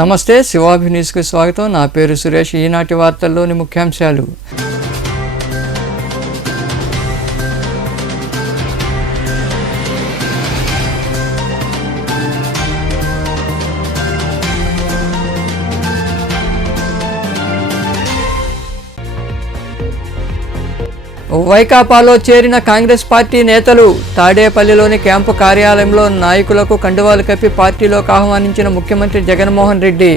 నమస్తే, శివాభి న్యూస్కి స్వాగతం. నా పేరు సురేష్. ఈనాటి వార్తల్లోని ముఖ్యాంశాలు. వైకాపాలో చేరిన కాంగ్రెస్ పార్టీ నేతలు. తాడేపల్లిలోని క్యాంపు కార్యాలయంలో నాయకులకు కండువాలు కప్పి పార్టీలోకి ఆహ్వానించిన ముఖ్యమంత్రి జగన్మోహన్ రెడ్డి.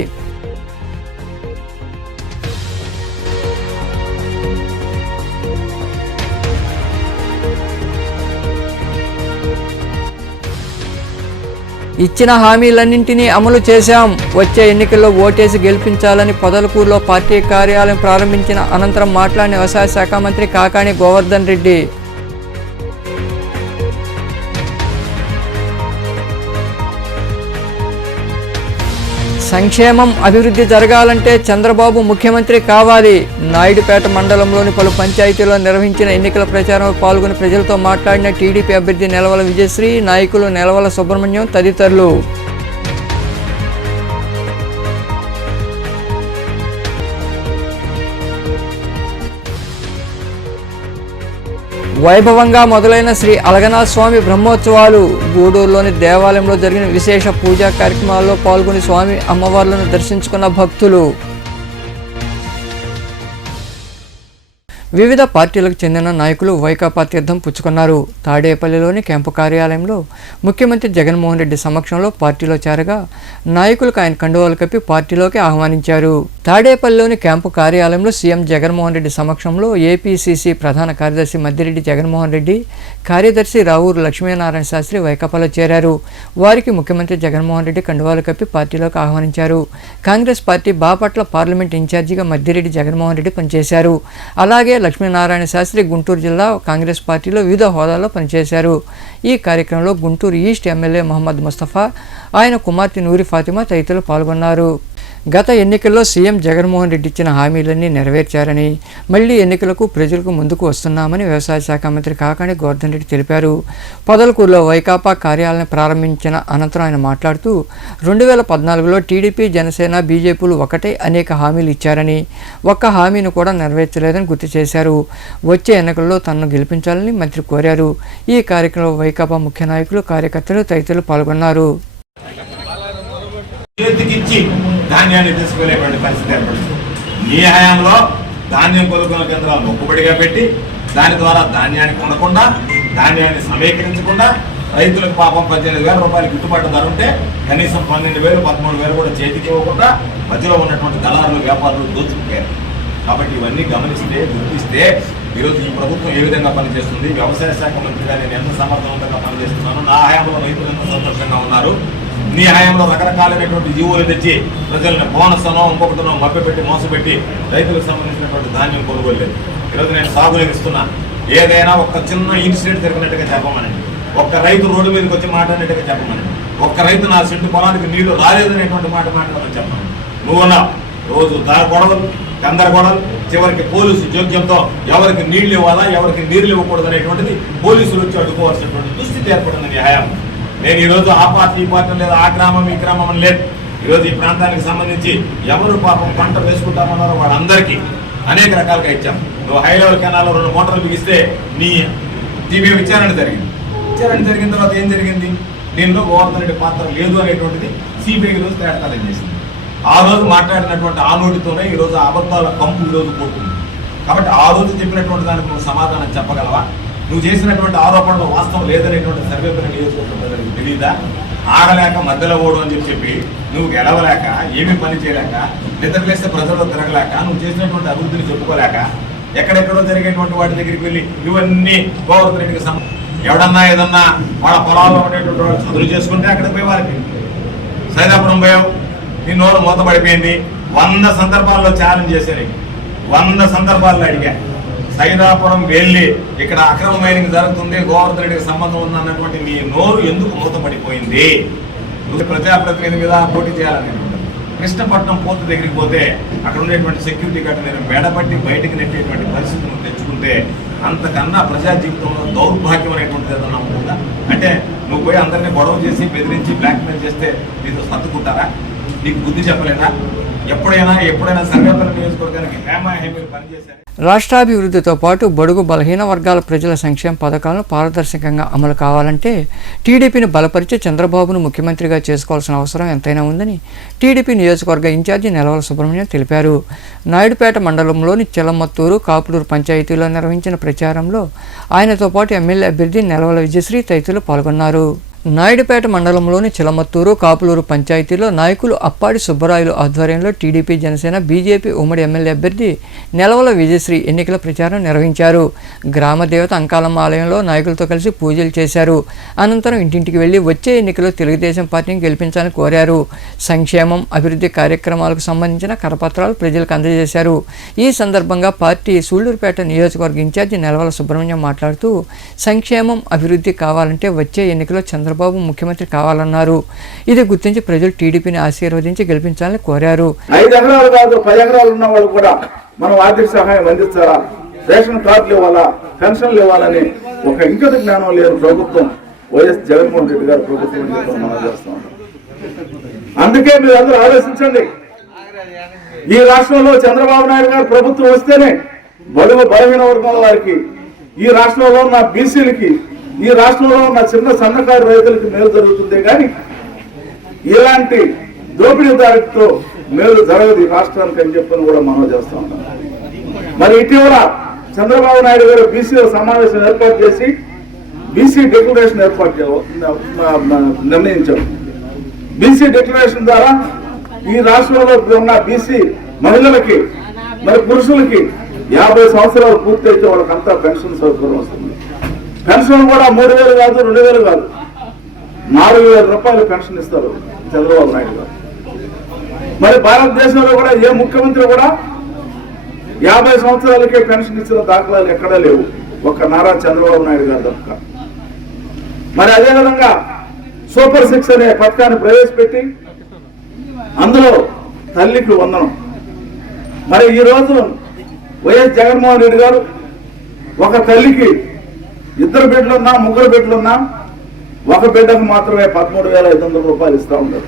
ఇచ్చిన హామీలన్నింటినీ అమలు చేశాం. వచ్చే ఎన్నికల్లో ఓటేసి గెలిపించాలని పొదలకూరులో పార్టీ కార్యాలయం ప్రారంభించిన అనంతరం మాట్లాడిన వ్యవసాయ శాఖ మంత్రి కాకాణి గోవర్ధన్ రెడ్డి. సంక్షేమం, అభివృద్ధి జరగాలంటే చంద్రబాబు ముఖ్యమంత్రి కావాలి. నాయుడుపేట మండలంలోని పలు పంచాయతీల్లో నిర్వహించిన ఎన్నికల ప్రచారంలో పాల్గొని ప్రజలతో మాట్లాడిన టీడీపీ అభ్యర్థి నెలవల విజయశ్రీ, నాయకులు నెలవల సుబ్రహ్మణ్యం తదితరులు. వైభవంగా మొదలైన శ్రీ అలగనాథ స్వామి బ్రహ్మోత్సవాలు. గూడూరులోని దేవాలయంలో జరిగిన విశేష పూజా కార్యక్రమాల్లో పాల్గొని స్వామి అమ్మవార్లను దర్శించుకున్న భక్తులు. వివిధ పార్టీలకు చెందిన నాయకులు వైకాపా తీర్థం పుచ్చుకున్నారు. తాడేపల్లిలోని క్యాంపు కార్యాలయంలో ముఖ్యమంత్రి జగన్మోహన్ రెడ్డి సమక్షంలో పార్టీలో చేరగా నాయకులకు ఆయన కండువాలు కప్పి పార్టీలోకి ఆహ్వానించారు. తాడేపల్లిలోని క్యాంపు కార్యాలయంలో సీఎం జగన్మోహన్ రెడ్డి సమక్షంలో ఏపీసీసీ ప్రధాన కార్యదర్శి మద్దిరెడ్డి జగన్మోహన్ రెడ్డి, కార్యదర్శి రావూరు లక్ష్మీనారాయణ శాస్త్రి వైకాపాలో చేరారు. వారికి ముఖ్యమంత్రి జగన్మోహన్ రెడ్డి కండువాలు కప్పి పార్టీలోకి ఆహ్వానించారు. కాంగ్రెస్ పార్టీ బాపట్ల పార్లమెంట్ ఇన్ఛార్జిగా మద్దిరెడ్డి జగన్మోహన్ రెడ్డి పనిచేశారు. అలాగే లక్ష్మీనారాయణ శాస్త్రి గుంటూరు జిల్లా కాంగ్రెస్ పార్టీలో వివిధ హోదాల్లో పనిచేశారు. ఈ కార్యక్రమంలో గుంటూరు ఈస్ట్ ఎమ్మెల్యే మహమ్మద్ ముస్తఫా, ఆయన కుమార్తె నూరి ఫాతిమా తదితరులు పాల్గొన్నారు. గత ఎన్నికల్లో సీఎం జగన్మోహన్ రెడ్డి ఇచ్చిన హామీలన్నీ నెరవేర్చారని, మళ్లీ ఎన్నికలకు ప్రజలకు ముందుకు వస్తున్నామని వ్యవసాయ శాఖ మంత్రి కాకాణి గోవర్ధన్ రెడ్డి తెలిపారు. పొదలకూరులో వైకాపా కార్యాలయం ప్రారంభించిన అనంతరం ఆయన మాట్లాడుతూ 2014లో టీడీపీ, జనసేన, బీజేపీలు ఒకటే అనేక హామీలు ఇచ్చారని, ఒక్క హామీని కూడా నెరవేర్చలేదని గుర్తు చేశారు. వచ్చే ఎన్నికల్లో తనను గెలిపించాలని మంత్రి కోరారు. ఈ కార్యక్రమంలో వైకాపా ముఖ్య నాయకులు, కార్యకర్తలు తదితరులు పాల్గొన్నారు. చేతికిచ్చి ధాన్యాన్ని తీసుకునేటువంటి పరిస్థితి ఏర్పడుతుంది. నీ హయాంలో ధాన్యం కొనుగోలు కేంద్రాలు మొక్కుబడిగా పెట్టి దాని ద్వారా ధాన్యాన్ని కొనకుండా, ధాన్యాన్ని సమీకరించకుండా రైతులకు పాపం 18,000 రూపాయలు గిట్టుబాటు ధర ఉంటే కనీసం 12,000, 13,000 కూడా చేతికి ఇవ్వకుండా మధ్యలో ఉన్నటువంటి దళారులు, వ్యాపారులు దోచుకుపోయారు. కాబట్టి ఇవన్నీ గమనిస్తే, గుర్తిస్తే ఈరోజు ఈ ప్రభుత్వం ఏ విధంగా పనిచేస్తుంది, వ్యవసాయ శాఖ మంత్రిగా నేను ఎంత సమర్థవంతంగా పనిచేస్తున్నాను, నా హయాంలో రైతులు ఎంత సంతోషంగా ఉన్నారు, నీ హయాంలో రకరకాలైనటువంటి జీవోలు తెచ్చి ప్రజలను బోనస్ అనో ఇంకొకటినో మభ్యపెట్టి మోసపెట్టి రైతులకు సంబంధించినటువంటి ధాన్యం కొనుగోలు లేదు. ఈరోజు నేను సాగులకు ఇస్తున్నా. ఏదైనా ఒక చిన్న ఇన్సిడెంట్ జరిగినట్టుగా చెప్పమనండి, ఒక్క రైతు రోడ్డు మీదకి వచ్చి మాట్లాడినట్టుగా చెప్పమనండి, ఒక్క రైతు నా సెంటు పొలానికి నీళ్లు రాలేదనేటువంటి మాట మాట్లాడమని చెప్పమని. నువ్వున్నా రోజు గొడవలు, గందరగోళాలు, చివరికి పోలీసు జోక్యంతో ఎవరికి నీళ్లు ఇవ్వాలా, ఎవరికి నీళ్లు ఇవ్వకూడదు అనేటువంటిది పోలీసులు వచ్చి అడ్డుకోవాల్సినటువంటి దుస్థితి ఏర్పడింది నీ హయాం. నేను ఈరోజు ఆ పార్టీ, ఈ పార్టీ లేదు, ఆ గ్రామం, ఈ గ్రామం లేదు. ఈరోజు ఈ ప్రాంతానికి సంబంధించి ఎవరు పాపం పంట వేసుకుంటామన్నారో వాళ్ళందరికీ అనేక రకాలుగా ఇచ్చాం. నువ్వు హై లెవెల్ కెనాల్లో 2 మోటార్లు బిగిస్తే నీ జీబీ విచారణ జరిగింది. విచారణ జరిగిన తర్వాత ఏం జరిగింది? దీనిలో గోవర్ధన్ రెడ్డి పాత్ర లేదు అనేటువంటిది సిబిఐకి రోజు తేటతలం చేసింది. ఆ రోజు మాట్లాడినటువంటి ఆ నోటితోనే ఈరోజు అబద్ధాల కంపు ఈరోజు పోతుంది. కాబట్టి ఆ రోజు చెప్పినటువంటి దానికి నువ్వు సమాధానం చెప్పగలవా? నువ్వు చేసినటువంటి ఆరోపణలు వాస్తవం లేదనేటువంటి సర్వేపల్లి నియోజకవర్గం ప్రజలకు తెలియదా? ఆడలేక మధ్యలో ఓడు అని చెప్పి నువ్వు గెలవలేక, ఏమీ పని చేయలేక, నిద్రలేస్తే ప్రజల్లో తిరగలేక, నువ్వు చేసినటువంటి అభివృద్ధిని చెప్పుకోలేక, ఎక్కడెక్కడో జరిగేటువంటి వాటి దగ్గరికి వెళ్ళి ఇవన్నీ గోవర్ధన్ రెడ్డికి ఎవడన్నా ఏదన్నా వాళ్ళ పొలాల్లో ఉండేటువంటి వాళ్ళు చదువులు చేసుకుంటే అక్కడ పోయి వారికి సైదాపురం పోయావు, నీ నోరు మూతపడిపోయింది. 100 సందర్భాల్లో ఛాలెంజ్ చేశాను, 100 సందర్భాల్లో అడిగా. సైదాపురం వెళ్ళి ఇక్కడ అక్రమ మైనింగ్ జరుగుతుంది, గోవర్ధన్ రెడ్డికి సంబంధం ఉందన్నటువంటి మీ నోరు ఎందుకు మూతపడిపోయింది? ప్రజాప్రతినిధి మీద పోటీ చేయాలని కృష్ణపట్నం పోర్టు దగ్గరికి పోతే అక్కడ ఉండేటువంటి సెక్యూరిటీ గార్డు నేను మేడపట్టి బయటికి నెట్టేటువంటి పరిస్థితిని తెచ్చుకుంటే అంతకన్నా ప్రజా జీవితంలో దౌర్భాగ్యం అనేటువంటిది ఏదన్నా ఉంటుందా? అంటే నువ్వు పోయి అందరినీ గొడవ చేసి బెదిరించి బ్లాక్మెయిల్ చేస్తే నీతో సర్దుకుంటారా? నీకు బుద్ధి చెప్పలేదా? ఎప్పుడైనా సర్వేపల్లి నియోజకవర్గానికి హేమీ పనిచేశారు. రాష్ట్రాభివృద్ధితో పాటు బడుగు బలహీన వర్గాల ప్రజల సంక్షేమ పథకాలను పారదర్శకంగా అమలు కావాలంటే టీడీపీని బలపరిచి చంద్రబాబును ముఖ్యమంత్రిగా చేసుకోవాల్సిన అవసరం ఎంతైనా ఉందని టీడీపీ నియోజకవర్గ ఇన్ఛార్జి నెలవల సుబ్రహ్మణ్యం తెలిపారు. నాయుడుపేట మండలంలోని చిలమత్తూరు, కాపులూరు పంచాయతీలో నిర్వహించిన ప్రచారంలో ఆయనతో పాటు ఎమ్మెల్యే అభ్యర్థి నెలవల విజయశ్రీ తదితరులు పాల్గొన్నారు. నాయుడుపేట మండలంలోని చిలమత్తూరు, కాపులూరు పంచాయతీలో నాయకులు అప్పాడి సుబ్బరాయులు ఆధ్వర్యంలో టీడీపీ, జనసేన, బీజేపీ ఉమ్మడి ఎమ్మెల్యే అభ్యర్థి నెలవల విజయశ్రీ ఎన్నికల ప్రచారం నిర్వహించారు. గ్రామ దేవత అంకాలమ్మ ఆలయంలో నాయకులతో కలిసి పూజలు చేశారు. అనంతరం ఇంటింటికి వెళ్లి వచ్చే ఎన్నికల్లో తెలుగుదేశం పార్టీని గెలిపించాలని కోరారు. సంక్షేమం, అభివృద్ధి కార్యక్రమాలకు సంబంధించిన కరపత్రాలు ప్రజలకు అందజేశారు. ఈ సందర్భంగా పార్టీ సూళ్లూరుపేట నియోజకవర్గ ఇన్ఛార్జి నెలవల సుబ్రహ్మణ్యం మాట్లాడుతూ సంక్షేమం, అభివృద్ధి కావాలంటే వచ్చే ఎన్నికల్లో చంద్రబాబు ముఖ్యమంత్రి కావాలన్నారు. ఇది గుర్తించి ప్రజలు టీడీపీని ఆశీర్వదించి గెలిపించాలని కోరారు. 5 ఎకరాలు కాదు 10 ఎకరాలు ఉన్న వాళ్ళు కూడా మనం ఆర్థిక సహాయం అందించాలా, రేషన్ కార్డులు ఇవ్వాలా, పెన్షన్లు ఇవ్వాలని ఒక ఇంకిత జ్ఞానం లేని ప్రభుత్వం వైఎస్ జగన్మోహన్ రెడ్డి గారి ప్రభుత్వం మనం చేస్తాం. అందుకే మీరు అందరూ ఆలోచించండి. ఈ రాష్ట్రంలో చంద్రబాబు నాయుడు గారి ప్రభుత్వం వస్తేనే బడుగు బలహీన వర్గాల వారికి, ఈ రాష్ట్రంలో ఉన్న బీసీలకి, ఈ రాష్ట్రంలో ఉన్న చిన్న సన్నకారు రైతులకి మేలు జరుగుతుంది. కానీ ఇలాంటి దోపిడీదారులతో మేలు జరగదు ఈ రాష్ట్రానికి అని చెప్పని కూడా మనం చేస్తా ఉన్నాం. మరి ఇటీవల చంద్రబాబు నాయుడు గారు బీసీ సమావేశం ఏర్పాటు చేసి బీసీ డిక్లరేషన్ నిర్ణయించారు. బీసీ డిక్లరేషన్ ద్వారా ఈ రాష్ట్రంలో ఉన్న బీసీ మహిళలకి, మరి పురుషులకి 50 సంవత్సరాలు పూర్తయితే వాళ్ళకంతా పెన్షన్ సౌకర్యం వస్తుంది. పెన్షన్ కూడా 3,000 కాదు, 2,000 కాదు, 4,000 రూపాయలు పెన్షన్ ఇస్తారు చంద్రబాబు నాయుడు గారు. మరి భారతదేశంలో కూడా ఏ ముఖ్యమంత్రి కూడా 50 సంవత్సరాలకే పెన్షన్ ఇచ్చిన దాఖలాలు ఎక్కడా లేవు, ఒక నారా చంద్రబాబు నాయుడు గారు తప్ప. మరి అదేవిధంగా సూపర్ 6 అనే పథకాన్ని ప్రవేశపెట్టి అందులో తల్లికి వందనం. మరి ఈ రోజు వైఎస్ జగన్మోహన్ రెడ్డి గారు ఒక తల్లికి 2 బిడ్డలున్నా, 3 బిడ్డలున్నా ఒక బిడ్డకు మాత్రమే 13,500 రూపాయలు ఇస్తా ఉంటారు.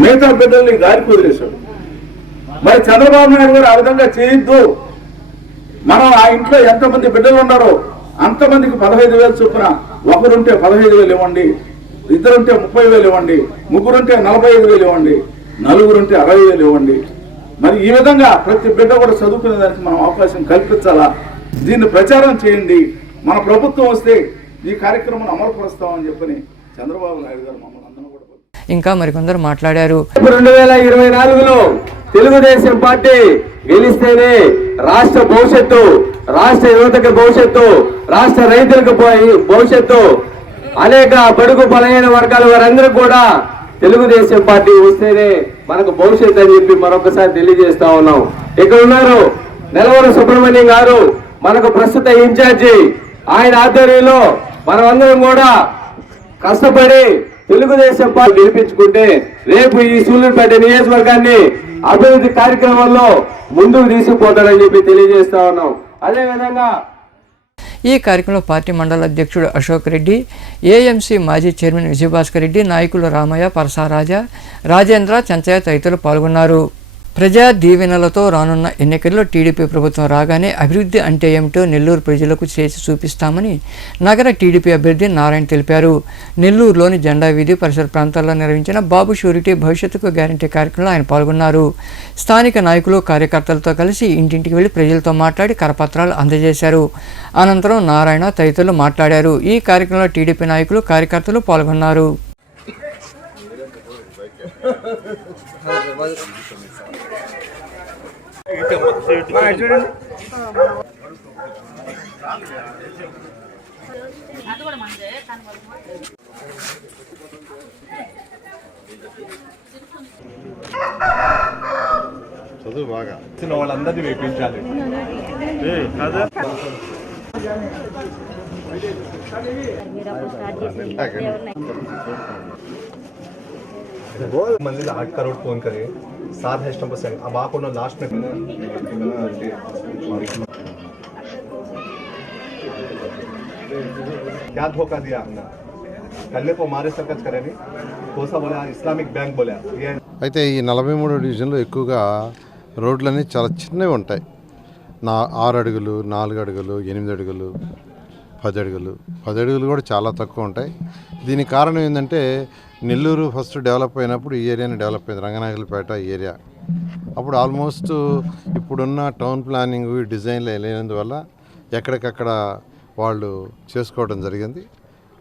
మిగతా బిడ్డల్ని గాలికి వదిలేశాడు. మరి చంద్రబాబు నాయుడు గారు ఆ విధంగా చేయొద్దు. మనం ఆ ఇంట్లో ఎంతమంది బిడ్డలు ఉన్నారో అంతమందికి 15,000 చొప్పున, ఒకరుంటే 15,000 ఇవ్వండి, 2 ఉంటే 30,000 ఇవ్వండి, 3 ఉంటే 45,000 ఇవ్వండి, 4 ఉంటే 60,000 ఇవ్వండి. మరి ఈ విధంగా ప్రతి బిడ్డ కూడా చదువుకునే దానికి మనం అవకాశం కల్పించాలా. దీన్ని ప్రచారం చేయండి. మన ప్రభుత్వం వస్తే ఈ కార్యక్రమం అమలుపరుస్తామని చెప్పని చంద్రబాబు నాయుడు గారు మమ్మల్ని అందరూ కూడా ఇంకా మరికొందరు మాట్లాడారు. 2024లో తెలుగుదేశం పార్టీ గెలిస్తేనే రాష్ట్ర భవిష్యత్తు, రాష్ట్ర యువతకు భవిష్యత్తు, రాష్ట్ర రైతులకు భవిష్యత్తు, అనేక బడుగు బలహీన వర్గాల వారందరూ కూడా తెలుగుదేశం పార్టీ వస్తేనే మనకు భవిష్యత్తు అని చెప్పి మరొకసారి తెలియజేస్తా ఉన్నాం. ఇక్కడ ఉన్నారు నెలవల సుబ్రహ్మణ్యం గారు, మనకు ప్రస్తుత ఇన్ఛార్జి. ఆయన ఆధ్వర్యంలో మనం అందరం కూడా కష్టపడి తెలుగుదేశం పార్టీ గెలిపించుకుంటే రేపు ఈ సూళ్లూరుపేట నియోజకవర్గాన్ని అభివృద్ధి కార్యక్రమంలో ముందుకు తీసుకుపోతాడని చెప్పి తెలియజేస్తా ఉన్నాం. అదేవిధంగా ఈ కార్యక్రమంలో పార్టీ మండల అధ్యక్షుడు అశోక్ రెడ్డి, ఏఎంసీ మాజీ చైర్మన్ విజయభాస్కర్ రెడ్డి, నాయకులు రామయ్య, పరసారాజా, రాజేంద్ర, చంచయ్య తదితరులు పాల్గొన్నారు. ప్రజా దీవెనలతో రానున్న ఎన్నికల్లో టీడీపీ ప్రభుత్వం రాగానే అభివృద్ధి అంటే ఏమిటో నెల్లూరు ప్రజలకు చేసి చూపిస్తామని నగర టీడీపీ అభ్యర్థి నారాయణ తెలిపారు. నెల్లూరులోని జెండా వీధి పరిసర ప్రాంతాల్లో నిర్వహించిన బాబు షూరిటీ భవిష్యత్తుకు గ్యారంటీ కార్యక్రమంలో ఆయన పాల్గొన్నారు. స్థానిక నాయకులు, కార్యకర్తలతో కలిసి ఇంటింటికి వెళ్లి ప్రజలతో మాట్లాడి కరపత్రాలు అందజేశారు. అనంతరం నారాయణ తదితరులు మాట్లాడారు. ఈ కార్యక్రమంలో టీడీపీ నాయకులు, కార్యకర్తలు పాల్గొన్నారు. చదువు బాగా వాళ్ళందరినీ వేయించాలి. मंदिर 8 करोड़ फोन करे 7%. अब आप उन्होंने लास्ट में क्या धोखा दिया हमने? कल्ले को मारे सर्कस करेंगे कोसा बोला इस्लामिक बैंक बोला ये అయితే ఈ 43వ డివిజన్లో ఎక్కువగా రోడ్లన్నీ చాలా చిన్నవి ఉంటాయి. 6 అడుగులు, 4 అడుగులు, 8 అడుగులు, 10 అడుగులు, 10 అడుగులు కూడా చాలా తక్కువ ఉంటాయి. దీనికి కారణం ఏంటంటే నెల్లూరు ఫస్ట్ డెవలప్ అయినప్పుడు ఈ ఏరియాని డెవలప్ అయింది, రంగనాయకులపేట ఈ ఏరియా. అప్పుడు ఆల్మోస్ట్ ఇప్పుడున్న టౌన్ ప్లానింగ్ డిజైన్లు లేనందువల్ల ఎక్కడికక్కడ వాళ్ళు చేసుకోవడం జరిగింది.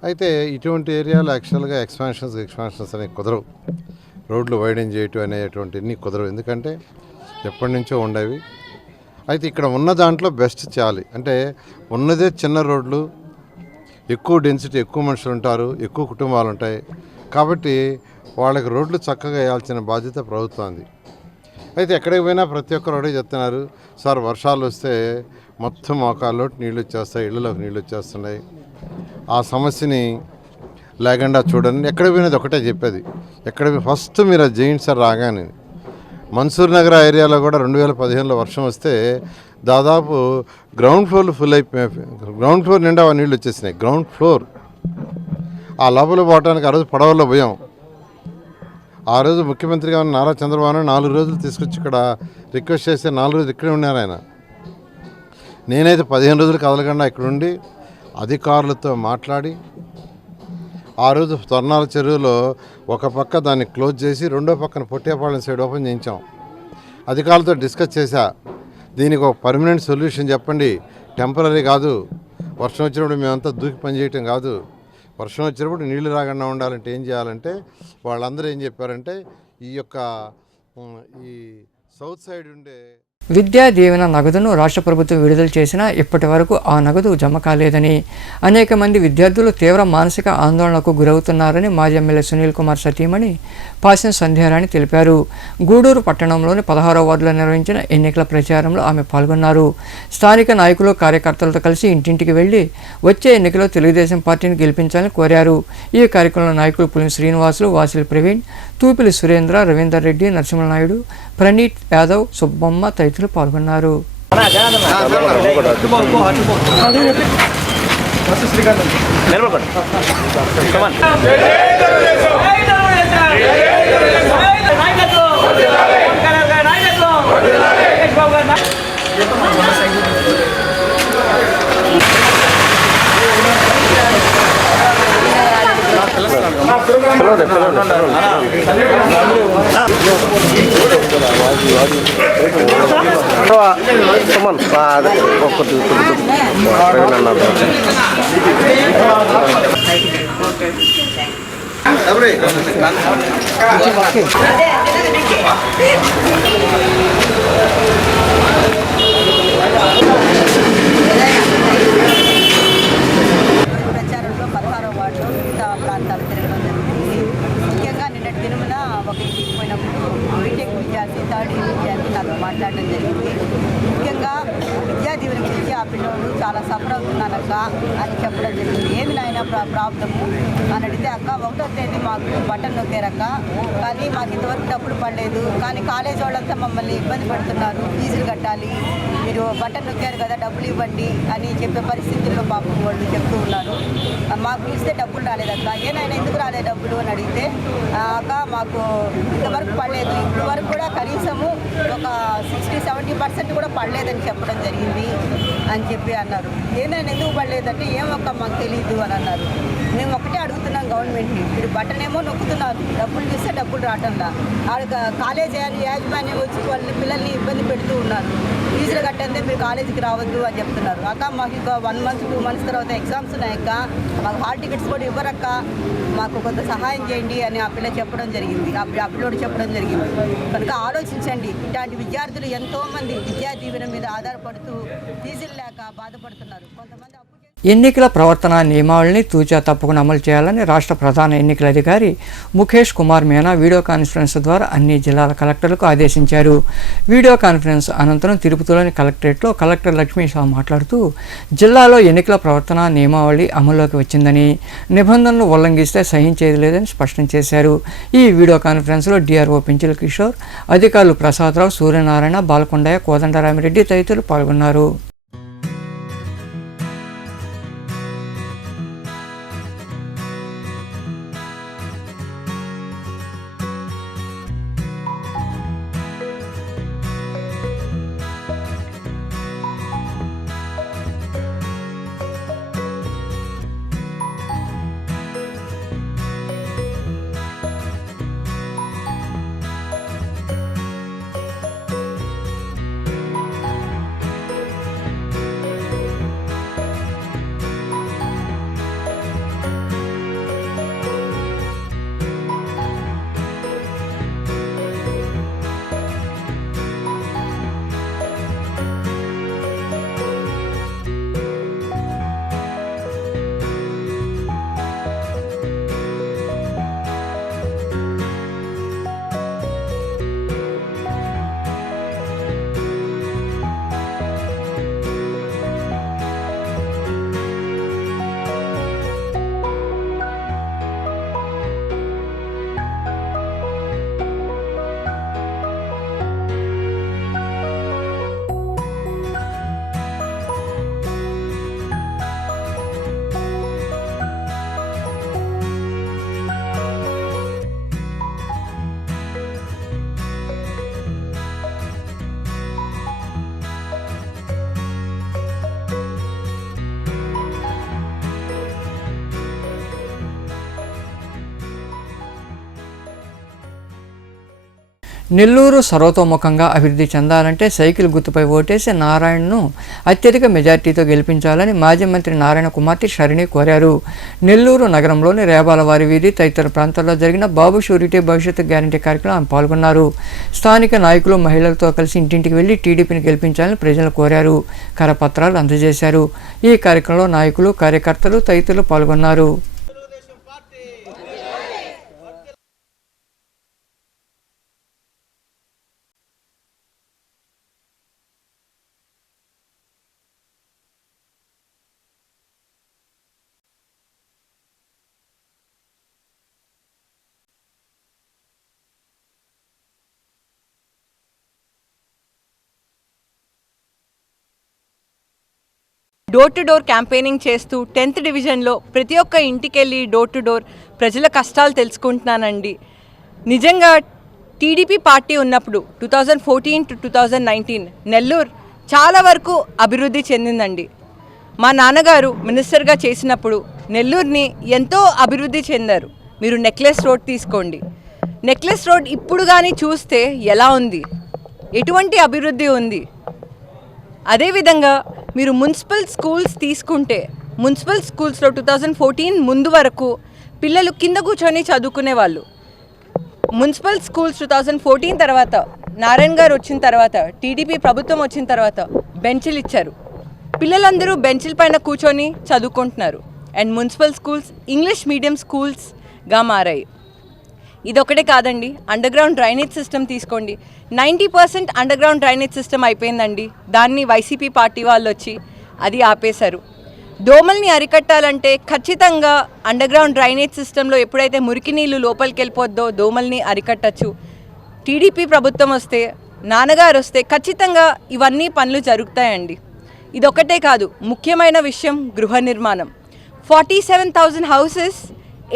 అయితే ఇటువంటి ఏరియాలో యాక్చువల్గా ఎక్స్పాన్షన్స్ అనేవి కుదరవు, రోడ్లు వైడెన్ చేయటం అనేటువంటివన్నీ కుదరవు, ఎందుకంటే ఎప్పటి నుంచో ఉండేవి. అయితే ఇక్కడ ఉన్న దాంట్లో బెస్ట్ చేయాలి అంటే ఉన్నదే చిన్న రోడ్లు, ఎక్కువ డెన్సిటీ, ఎక్కువ మనుషులు ఉంటారు, ఎక్కువ కుటుంబాలు ఉంటాయి కాబట్టి వాళ్ళకి రోడ్లు చక్కగా వేయాల్సిన బాధ్యత ప్రభుత్వానికి. అయితే ఎక్కడికి పోయినా ప్రతి ఒక్కరు ఒకటే చెప్తున్నారు, సార్ వర్షాలు వస్తే మొత్తం మోకాల్లోకి నీళ్ళు వచ్చేస్తాయి, ఇళ్ళలోకి నీళ్ళు వచ్చేస్తున్నాయి, ఆ సమస్యని లేకుండా చూడండి. ఎక్కడికి పోయినది ఒకటే చెప్పేది, ఎక్కడ ఫస్ట్ మీరు అది చేయండి సార్. రాగానే మన్సూర్ నగర్ ఏరియాలో కూడా 2015లో వర్షం వస్తే దాదాపు గ్రౌండ్ ఫ్లోర్ ఫుల్ అయిపోయి, గ్రౌండ్ ఫ్లోర్ నిండా నీళ్ళు వచ్చేసినాయి. గ్రౌండ్ ఫ్లోర్ ఆ లోపల పోవడానికి ఆ రోజు పడవల్లో పోయాం. ఆ రోజు ముఖ్యమంత్రిగా ఉన్న నారా చంద్రబాబు 4 రోజులు తీసుకొచ్చి ఇక్కడ రిక్వెస్ట్ చేస్తే 4 రోజులు ఇక్కడే ఉన్నారు ఆయన. నేనైతే 15 రోజులు కదలకుండా ఇక్కడ ఉండి అధికారులతో మాట్లాడి ఆ రోజు తొర్నాల చెరువులో ఒక పక్క దాన్ని క్లోజ్ చేసి రెండో పక్కన పొట్టేపాలెం సైడ్ ఓపెన్ చేయించాం. అధికారులతో డిస్కస్ చేశా, దీనికి ఒక పర్మనెంట్ సొల్యూషన్ చెప్పండి, టెంపరీ కాదు, వర్షం వచ్చినప్పుడు మేమంతా దూకి పనిచేయటం కాదు, వర్షం వచ్చినప్పుడు నీళ్లు రాకుండా ఉండాలంటే ఏం చేయాలంటే వాళ్ళందరూ ఏం చెప్పారంటే ఈ సౌత్ సైడ్ ఉండే విద్యా దీవెన నగదును రాష్ట్ర ప్రభుత్వం విడుదల చేసినా ఇప్పటి వరకు ఆ నగదు జమ కాలేదని, అనేక మంది విద్యార్థులు తీవ్ర మానసిక ఆందోళనకు గురవుతున్నారని మాజీ ఎమ్మెల్యే సునీల్ కుమార్ సతీమణి పాసిన సంధ్యారాణి తెలిపారు. గూడూరు పట్టణంలోని 16వ వార్డులో నిర్వహించిన ఎన్నికల ప్రచారంలో ఆమె పాల్గొన్నారు. స్థానిక నాయకులు, కార్యకర్తలతో కలిసి ఇంటింటికి వెళ్లి వచ్చే ఎన్నికలో తెలుగుదేశం పార్టీని గెలిపించాలని కోరారు. ఈ కార్యక్రమంలో నాయకులు పులిం శ్రీనివాసులు, వాసిలి ప్రవీణ్, తూపిలి సురేంద్ర, రవీందర్ రెడ్డి, నరసింహనాయుడు, ప్రణీత్ యాదవ్, సుబ్బమ్మ తదితరులు పాల్గొన్నారు. ప్రచారంలో 16వ వార్డులో మిగతా ప్రాంతాలు తిరగడం జరుగుతుంది. ముఖ్యంగా నిన్నటి దినమున ఒక ఇంటికి పోయినప్పుడు బీటెక్ విద్యార్థి, థర్డ్ ఇయర్ విద్యార్థి నాతో మాట్లాడడం జరిగింది. ముఖ్యంగా విద్యా దీవెన గురించి ఆ పిల్లలు చాలా సఫర్ అవుతున్నారక్క అని చెప్పడం జరిగింది. ఏమి నాయన ప్రాబ్లము అని అడిగితే, అక్క 1వ తేదీ మాకు బటన్ నొక్కారక్క, కానీ మాకు ఇంతవరకు డబ్బులు పడలేదు, కానీ కాలేజ్ వాళ్ళంతా మమ్మల్ని ఇబ్బంది పడుతున్నారు, ఫీజులు కట్టాలి, మీరు బటన్ నొక్కారు కదా డబ్బులు ఇవ్వండి అని చెప్పే పరిస్థితుల్లో పాపం వాళ్ళు చెప్తూ ఉన్నారు. మాకు పిలిస్తే డబ్బులు రాలేదక్క, ఏనాయన ఎందుకు రాలేదు డబ్బులు అని అడిగితే, అక్క మాకు ఇంతవరకు పడలేదు, ఇప్పుడు వరకు కూడా కనీసము ఒక 60-70% కూడా పడలేదని చెప్పడం జరిగింది అని చెప్పి అన్నారు. ఏనాయన ఎందుకు పడలేదంటే, ఏమక్క మాకు తెలియదు అని అన్నారు. మేము ఒకటే అడుగుతున్నాం గవర్నమెంట్ని, మీరు బటన్ ఏమో నొక్కుతున్నారు, డబ్బులు చూస్తే డబ్బులు రావటంలా, కాలేజ్ యాజమాన్యం వచ్చి వాళ్ళని పిల్లల్ని ఇబ్బంది పెడుతూ ఉన్నారు, ఫీజులు కట్టందే మీరు కాలేజీకి రావద్దు అని చెప్తున్నారు. అక్క మాకు ఇంకా 1 month 2 months తర్వాత ఎగ్జామ్స్ ఉన్నాయక్క, మాకు హాల్ టికెట్స్ కూడా ఇవ్వరక్క, మాకు కొంత సహాయం చేయండి అని ఆ పిల్ల చెప్పడం జరిగింది, ఆ పిల్లోడు చెప్పడం జరిగింది. కనుక ఆలోచించండి, ఇలాంటి విద్యార్థులు ఎంతోమంది విద్యా దీవెన మీద ఆధారపడుతూ ఫీజులు లేక బాధపడుతున్నారు. కొంతమంది ఎన్నికల ప్రవర్తన నియమావళిని తూచా తప్పకుండా అమలు చేయాలని రాష్ట్ర ప్రధాన ఎన్నికల అధికారి ముఖేష్ కుమార్ మీనా వీడియో కాన్ఫరెన్స్ ద్వారా అన్ని జిల్లాల కలెక్టర్లకు ఆదేశించారు. వీడియో కాన్ఫరెన్స్ అనంతరం తిరుపతిలోని కలెక్టరేట్లో కలెక్టర్ లక్ష్మీ షా మాట్లాడుతూ, జిల్లాలో ఎన్నికల ప్రవర్తన నియమావళి అమల్లోకి వచ్చిందని, నిబంధనలు ఉల్లంఘిస్తే సహించేది లేదని స్పష్టం చేశారు. ఈ వీడియో కాన్ఫరెన్స్లో డిఆర్ఓ పెంచిల కిషోర్, అధికారులు ప్రసాదరావు, సూర్యనారాయణ, బాలకొండయ్య, కోదండరామిరెడ్డి తదితరులు పాల్గొన్నారు. నెల్లూరు సర్వతోముఖంగా అభివృద్ధి చెందాలంటే సైకిల్ గుర్తుపై ఓటేసి నారాయణను అత్యధిక మెజార్టీతో గెలిపించాలని మాజీ మంత్రి నారాయణ కుమార్తె షరిణి కోరారు. నెల్లూరు నగరంలోని రేబాలవారి వీధి తదితర ప్రాంతాల్లో జరిగిన బాబు షూరిటీ భవిష్యత్తు గ్యారంటీ కార్యక్రమంలో ఆమె పాల్గొన్నారు. స్థానిక నాయకులు మహిళలతో కలిసి ఇంటింటికి వెళ్లి టీడీపీని గెలిపించాలని ప్రజలు కోరారు. కరపత్రాలు అందజేశారు. ఈ కార్యక్రమంలో నాయకులు, కార్యకర్తలు తదితరులు పాల్గొన్నారు. డోర్ టు డోర్ క్యాంపెయినింగ్ చేస్తూ 10th డివిజన్లో ప్రతి ఒక్క ఇంటికి వెళ్ళి డోర్ టు డోర్ ప్రజల కష్టాలు తెలుసుకుంటున్నానండి. నిజంగా టీడీపీ పార్టీ ఉన్నప్పుడు 2014 to 2019 నెల్లూరు చాలా వరకు అభివృద్ధి చెందిందండి. మా నాన్నగారు మినిస్టర్గా చేసినప్పుడు నెల్లూరుని ఎంతో అభివృద్ధి చెందారు. మీరు నెక్లెస్ రోడ్ తీసుకోండి. నెక్లెస్ రోడ్ ఇప్పుడు కానీ చూస్తే ఎలా ఉంది, ఎటువంటి అభివృద్ధి ఉంది. అదేవిధంగా మీరు మున్సిపల్ స్కూల్స్ తీసుకుంటే మున్సిపల్ స్కూల్స్లో 2014 ముందు వరకు పిల్లలు కింద కూర్చొని చదువుకునేవాళ్ళు. మున్సిపల్ స్కూల్స్ 2014 తర్వాత నారాయణ గారు వచ్చిన తర్వాత, టీడీపీ ప్రభుత్వం వచ్చిన తర్వాత బెంచ్లు ఇచ్చారు. పిల్లలందరూ బెంచ్ల పైన కూర్చొని చదువుకుంటున్నారు. And municipal schools English medium స్కూల్స్గా మారాయి. ఇదొకటే కాదండి, అండర్ గ్రౌండ్ డ్రైనేజ్ సిస్టమ్ తీసుకోండి. 90% అండర్ గ్రౌండ్ డ్రైనేజ్ సిస్టమ్ అయిపోయిందండి. దాన్ని వైసీపీ పార్టీ వాళ్ళు వచ్చి అది ఆపేశారు. దోమల్ని అరికట్టాలంటే ఖచ్చితంగా అండర్ గ్రౌండ్ డ్రైనేజ్ సిస్టంలో ఎప్పుడైతే మురికి నీళ్ళు లోపలికి వెళ్ళిపోద్దో దోమల్ని అరికట్టచ్చు. టీడీపీ ప్రభుత్వం వస్తే, నాన్నగారు వస్తే ఖచ్చితంగా ఇవన్నీ పనులు జరుగుతాయండి. ఇదొకటే కాదు, ముఖ్యమైన విషయం గృహ నిర్మాణం. 47,000 హౌసెస్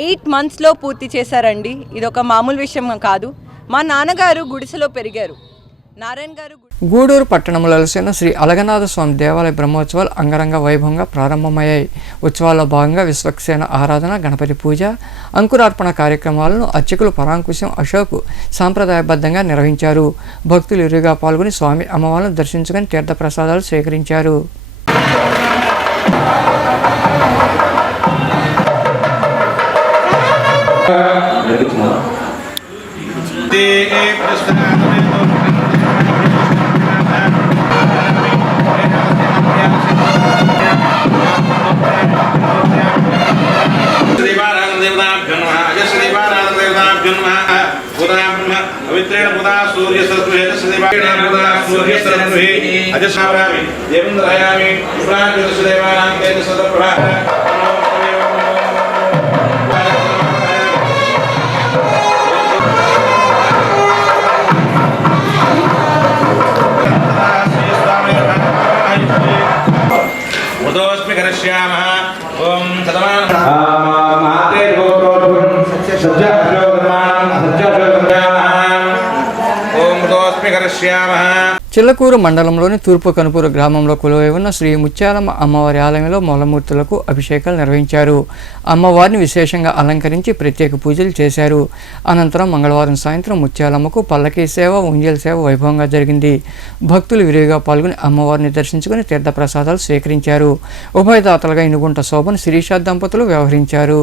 8 monthsలో పూర్తి చేశారండి. ఇదొక మామూలు విషయం కాదు. మా నాన్నగారు గుడిసెలో పెరిగారు. నారాయణ గారు గూడూరు పట్టణంలో వెలసిన శ్రీ అలగనాథ స్వామి దేవాలయ బ్రహ్మోత్సవాలు అంగరంగ వైభవంగా ప్రారంభమయ్యాయి. ఉత్సవాల్లో భాగంగా విశ్వక్సేన ఆరాధన, గణపతి పూజ, అంకురార్పణ కార్యక్రమాలను అర్చకులు పరాంకుశం అశోక్ సాంప్రదాయబద్ధంగా నిర్వహించారు. భక్తులు ఇరుగా పాల్గొని స్వామి అమ్మవార్లను దర్శించుకొని తీర్థప్రసాదాలు స్వీకరించారు. చిల్లకూరు మండలంలోని తూర్పు కనుపూరు గ్రామంలో కొలువై ఉన్న శ్రీ ముత్యాలమ్మ అమ్మవారి ఆలయంలో మూలమూర్తులకు అభిషేకాలు నిర్వహించారు. అమ్మవారిని విశేషంగా అలంకరించి ప్రత్యేక పూజలు చేశారు. అనంతరం మంగళవారం సాయంత్రం ముత్యాలమ్మకు పల్లకీ సేవ, ఉంజల్ సేవ వైభవంగా జరిగింది. భక్తులు విరివిగా పాల్గొని అమ్మవారిని దర్శించుకుని తీర్థప్రసాదాలు స్వీకరించారు. ఉభయదాతలుగా ఇనుగుంట శోభన్, శిరీష దంపతులు వ్యవహరించారు.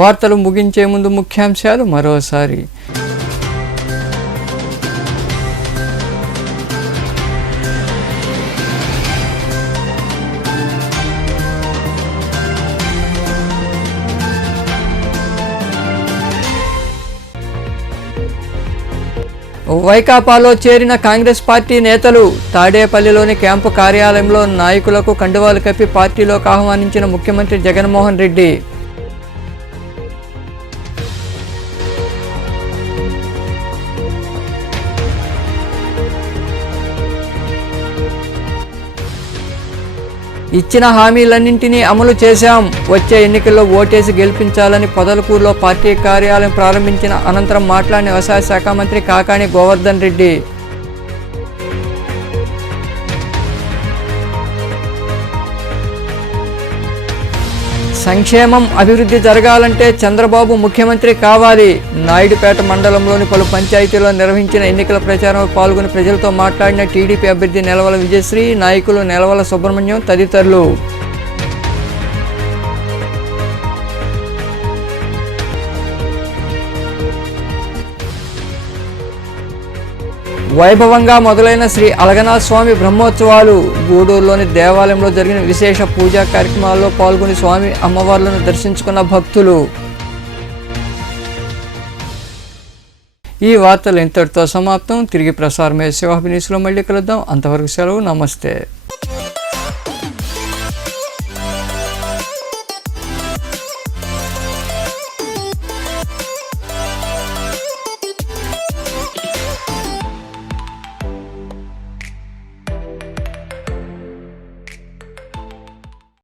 వార్తలు ముగించే ముందు ముఖ్యాంశాలు మరోసారి. వైకాపాలో చేరిన కాంగ్రెస్ పార్టీ నేతలు తాడేపల్లిలోని క్యాంపు కార్యాలయంలో నాయకులకు కండువాలు కప్పి పార్టీలోకి ఆహ్వానించిన ముఖ్యమంత్రి జగన్మోహన్ రెడ్డి. ఇచ్చిన హామీలన్నింటినీ అమలు చేశాం. వచ్చే ఎన్నికల్లో ఓటేసి గెలిపించాలని పొదలకూరులో పార్టీ కార్యాలయం ప్రారంభించిన అనంతరం మాట్లాడిన వ్యవసాయ శాఖ మంత్రి కాకాణి గోవర్ధన్ రెడ్డి. సంక్షేమం అభివృద్ధి జరగాలంటే చంద్రబాబు ముఖ్యమంత్రి కావాలి. నాయుడుపేట మండలంలోని పలు పంచాయతీల్లో నిర్వహించిన ఎన్నికల ప్రచారంలో పాల్గొని ప్రజలతో మాట్లాడిన టీడీపీ అభ్యర్థి నెలవల విజయశ్రీ, నాయకులు నెలవల సుబ్రహ్మణ్యం తదితరులు. వైభవంగా మొదలైన శ్రీ అలగనాథ స్వామి బ్రహ్మోత్సవాలు. గూడూరులోని దేవాలయంలో జరిగిన విశేష పూజా కార్యక్రమాల్లో పాల్గొని స్వామి అమ్మవార్లను దర్శించుకున్న భక్తులు. ఈ వార్తలు ఇంతటితో సమాప్తం. తిరిగి ప్రసారమయ్యే శివాభినీస్లో మళ్ళీ కలుద్దాం. అంతవరకు సెలవు. నమస్తే.